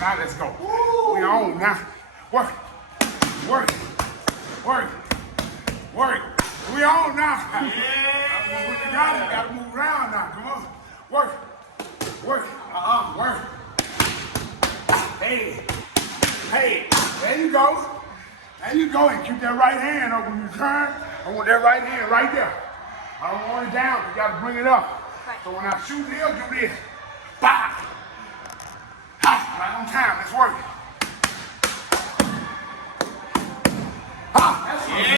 Now let's go. We on now. Work. Work. Work. Work. We on now. Yeah. You gotta move around now. Come on. Work. Work. Work. Hey. Hey. There you go. There you go. And keep that right hand up when you turn. I want that right hand right there. I don't want it down. You gotta bring it up. So when I shoot here, do this. Bah! Ha! Right on time. Let's work.